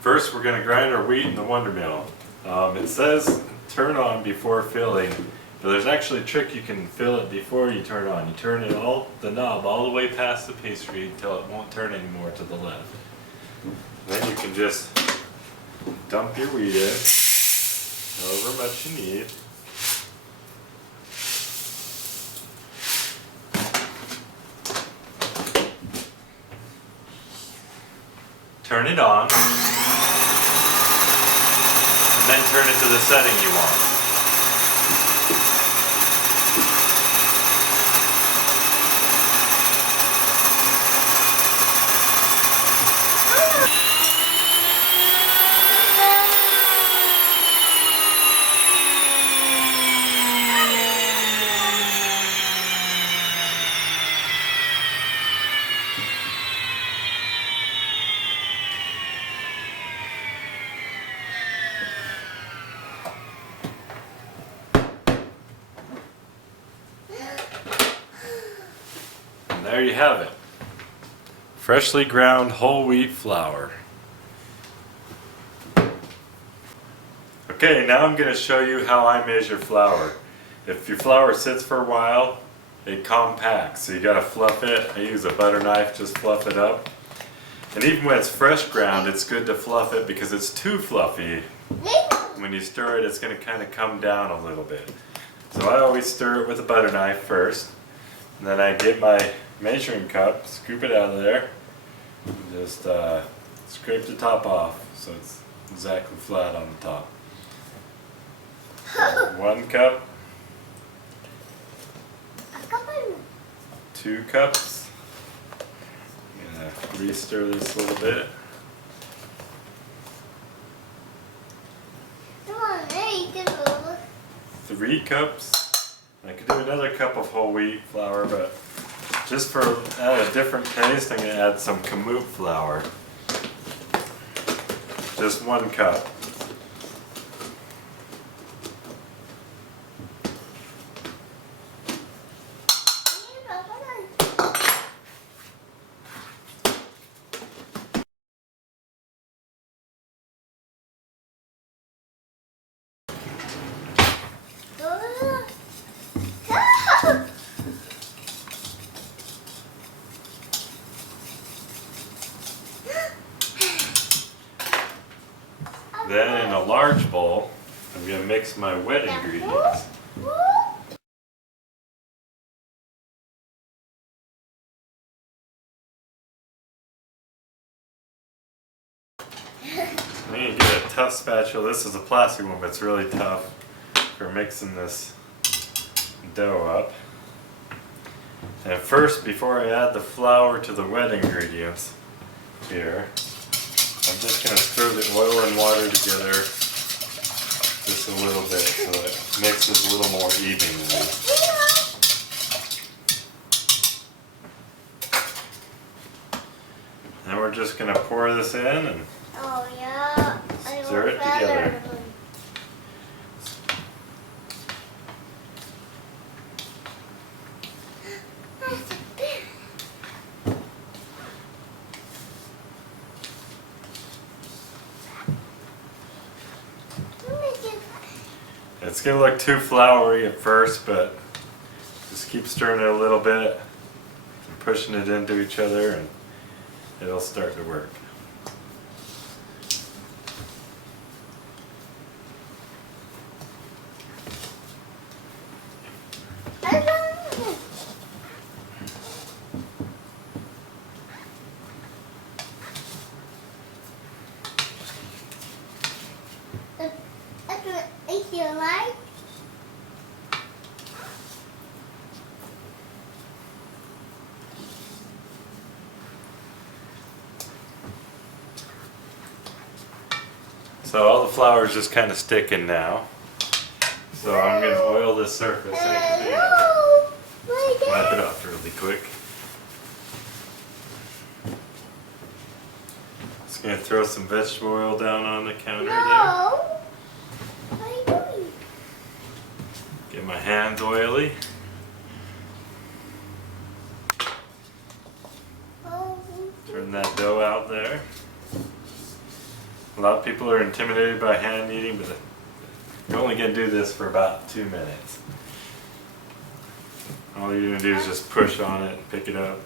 First, we're going to grind our wheat in the WonderMill. It says turn on before filling, but there's actually a trick. You can fill it before you turn on. You turn the knob all the way past the pastry until it won't turn anymore to the left. Then you can just dump your wheat in, however much you need. Turn it on, and then turn it to the setting you want. And there you have it. Freshly ground whole wheat flour. Okay, now I'm going to show you how I measure flour. If your flour sits for a while, it compacts, so you got to fluff it. I use a butter knife, just fluff it up. And even when it's fresh ground, it's good to fluff it because it's too fluffy. When you stir it, it's going to kind of come down a little bit. So I always stir it with a butter knife first. And then I get my measuring cup, scoop it out of there, and just scrape the top off so it's exactly flat on the top. So 1 cup, 2 cups. I'm going to re-stir this a little bit. 3 cups. I could do another cup of whole wheat flour, but just for add a different taste, I'm going to add some kamut flour. Just 1 cup. Then in a large bowl, I'm going to mix my wet ingredients. I'm going to get a tough spatula. This is a plastic one, but it's really tough for mixing this dough up. And first, before I add the flour to the wet ingredients here, I'm just going to stir the oil and water together just a little bit so it mixes a little more evenly. Then we're just going to pour this in and stir it together. It's going to look too floury at first, but just keep stirring it a little bit and pushing it into each other and it'll start to work. So all the flour is just kind of sticking now. So I'm going to oil this surface. Wipe it off really quick. Just going to throw some vegetable oil down on the counter there. What are you doing? Get my hands oily. Turn that dough out there. A lot of people are intimidated by hand kneading, but you're only going to do this for about 2 minutes. All you're going to do is just push on it and pick it up.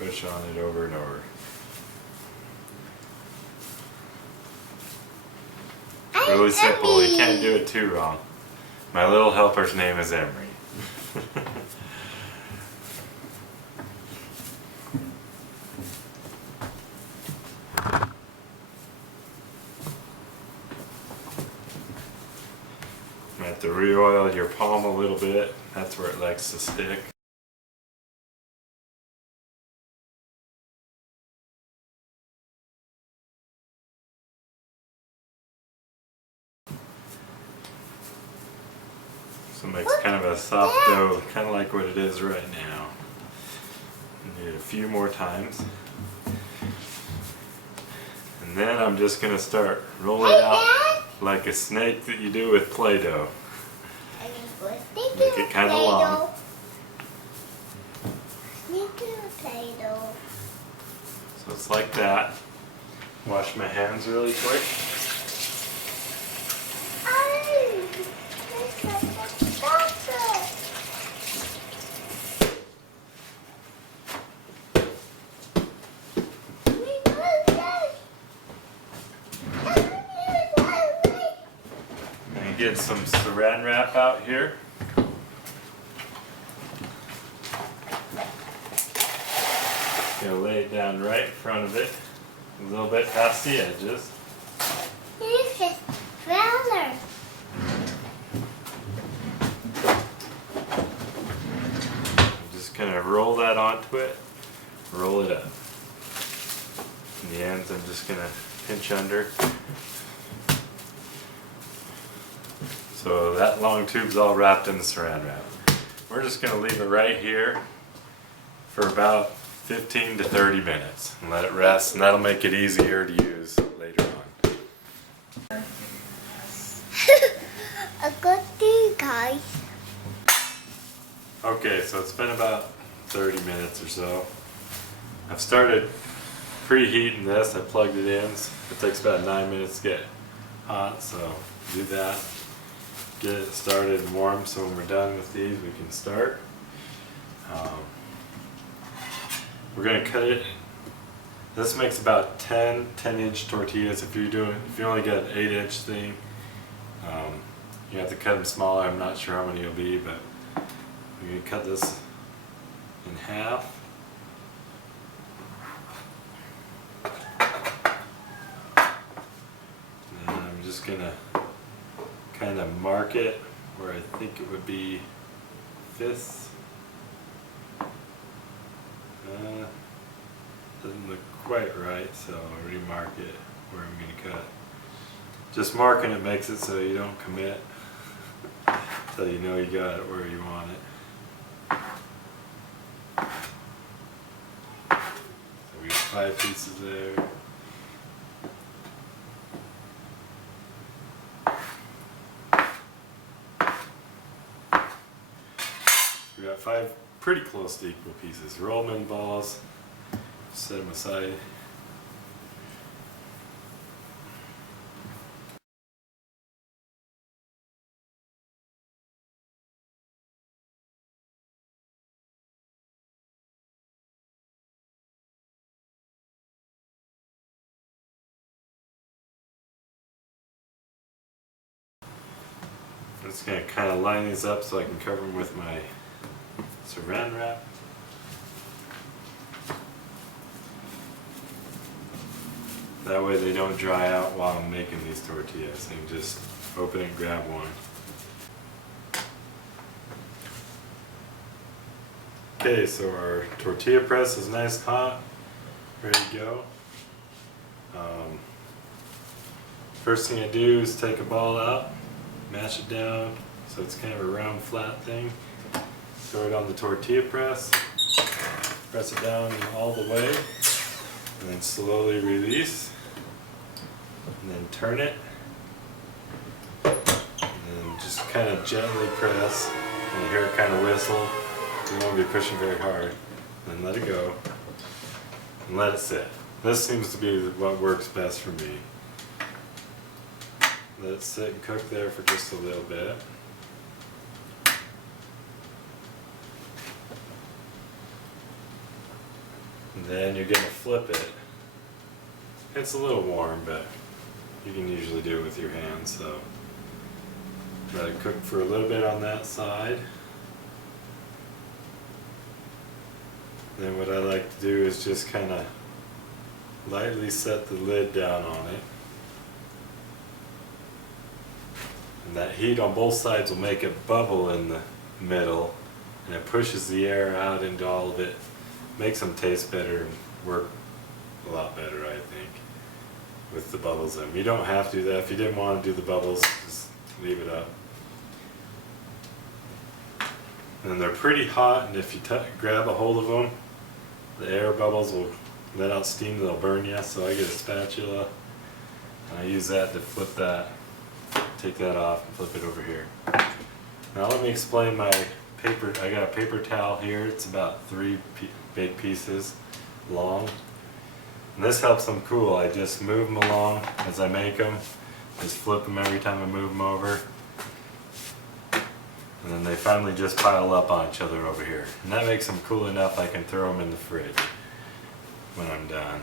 Push on it over and over. Really simple, you can't do it too wrong. My little helper's name is Emery. You have to re-oil your palm a little bit, that's where it likes to stick. So it makes kind of a soft dough, kind of like what it is right now. You need a few more times. And then I'm just going to start rolling out like a snake that you do with Play-Doh. Make it kind of long. So it's like that. Wash my hands really quick. And get some saran wrap out here. Gonna lay it down right in front of it, a little bit past the edges. This is brother. I'm just gonna roll that onto it, roll it up. And the ends I'm just gonna pinch under. So that long tube's all wrapped in the saran wrap. We're just gonna leave it right here for about 15 to 30 minutes and let it rest, and that'll make it easier to use later on. A good day, guys. Okay, so it's been about 30 minutes or so. I've started preheating this. I plugged it in. It takes about 9 minutes to get hot, so do that. Get it started and warm, so when we're done with these we can start. We're going to cut it. This makes about 10-inch tortillas. If you only got an 8-inch thing, you have to cut them smaller. I'm not sure how many it'll be, but we're going to cut this in half. And I'm just going to kind of mark it where I think it would be fifths. Doesn't look quite right, so I'll remark it where I'm going to cut. Just marking it makes it so you don't commit, so you know you got it where you want it. So we got 5 pieces there. We got 5 pretty close to equal pieces. Roll them in balls, set them aside. I'm just going to kind of line these up so I can cover them with my saran wrap. That way they don't dry out while I'm making these tortillas. I can just open it and grab one. Okay, so our tortilla press is nice and hot, ready to go. First thing I do is take a ball out, mash it down so it's kind of a round flat thing. Throw it on the tortilla press, press it down all the way, and then slowly release, and then turn it, and then just kind of gently press, and you hear it kind of whistle. You won't be pushing very hard. Then let it go, and let it sit. This seems to be what works best for me. Let it sit and cook there for just a little bit. And then you're going to flip it. It's a little warm, but you can usually do it with your hands, so let it cook for a little bit on that side. Then what I like to do is just kind of lightly set the lid down on it. And that heat on both sides will make it bubble in the middle, and it pushes the air out into all of it. Makes them taste better and work a lot better, I think, with the bubbles in them. You don't have to do that. If you didn't want to do the bubbles, just leave it up. And they're pretty hot, and if you grab a hold of them, the air bubbles will let out steam, they'll burn you. So I get a spatula, and I use that to flip that, take that off and flip it over here. Now let me explain my paper. I got a paper towel here. It's about 3 big pieces long. And this helps them cool. I just move them along as I make them. Just flip them every time I move them over. And then they finally just pile up on each other over here. And that makes them cool enough I can throw them in the fridge when I'm done,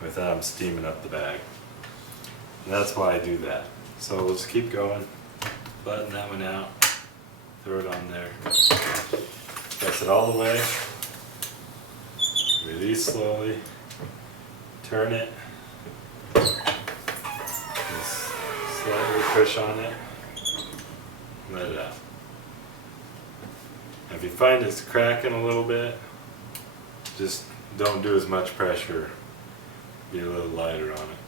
without them steaming up the bag. And that's why I do that. So let's keep going. Button that one out. Throw it on there. Press it all the way. Release slowly. Turn it. Just slightly push on it. Let it out. If you find it's cracking a little bit, just don't do as much pressure. Be a little lighter on it.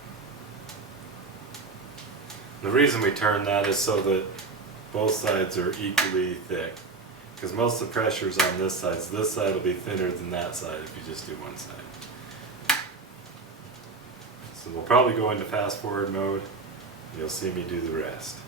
The reason we turn that is so that both sides are equally thick. Because most of the pressure is on this side, so this side will be thinner than that side if you just do one side. So we'll probably go into fast forward mode. You'll see me do the rest.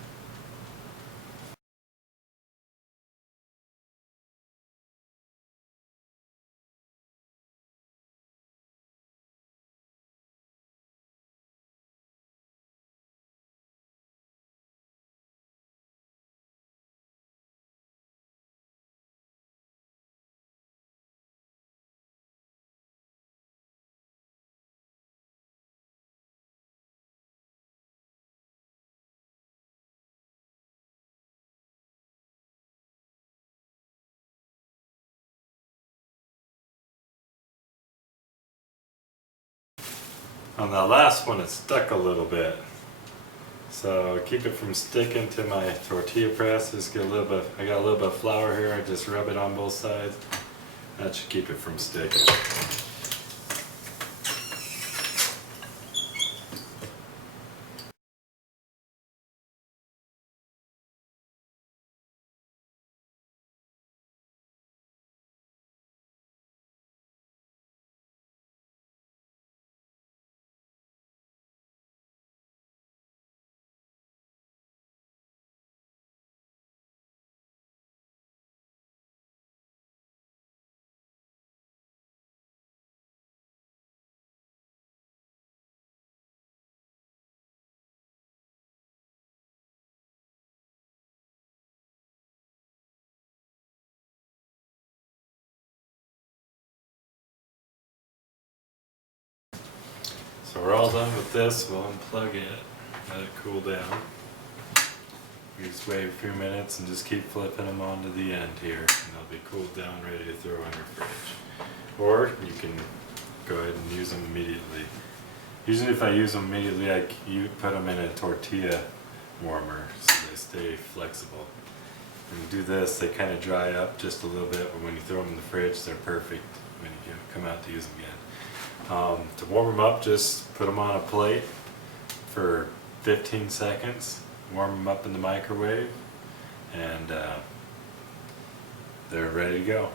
On that last one, it stuck a little bit. So keep it from sticking to my tortilla press. Just get a little bit. I got a little bit of flour here. I just rub it on both sides. That should keep it from sticking. So we're all done with this. We'll unplug it, let it cool down. You just wait a few minutes and just keep flipping them onto the end here, and they'll be cooled down, ready to throw in your fridge. Or you can go ahead and use them immediately. Usually if I use them immediately, you put them in a tortilla warmer so they stay flexible. When you do this, they kind of dry up just a little bit, but when you throw them in the fridge, they're perfect when you come out to use them again. To warm them up, just put them on a plate for 15 seconds, warm them up in the microwave, and they're ready to go.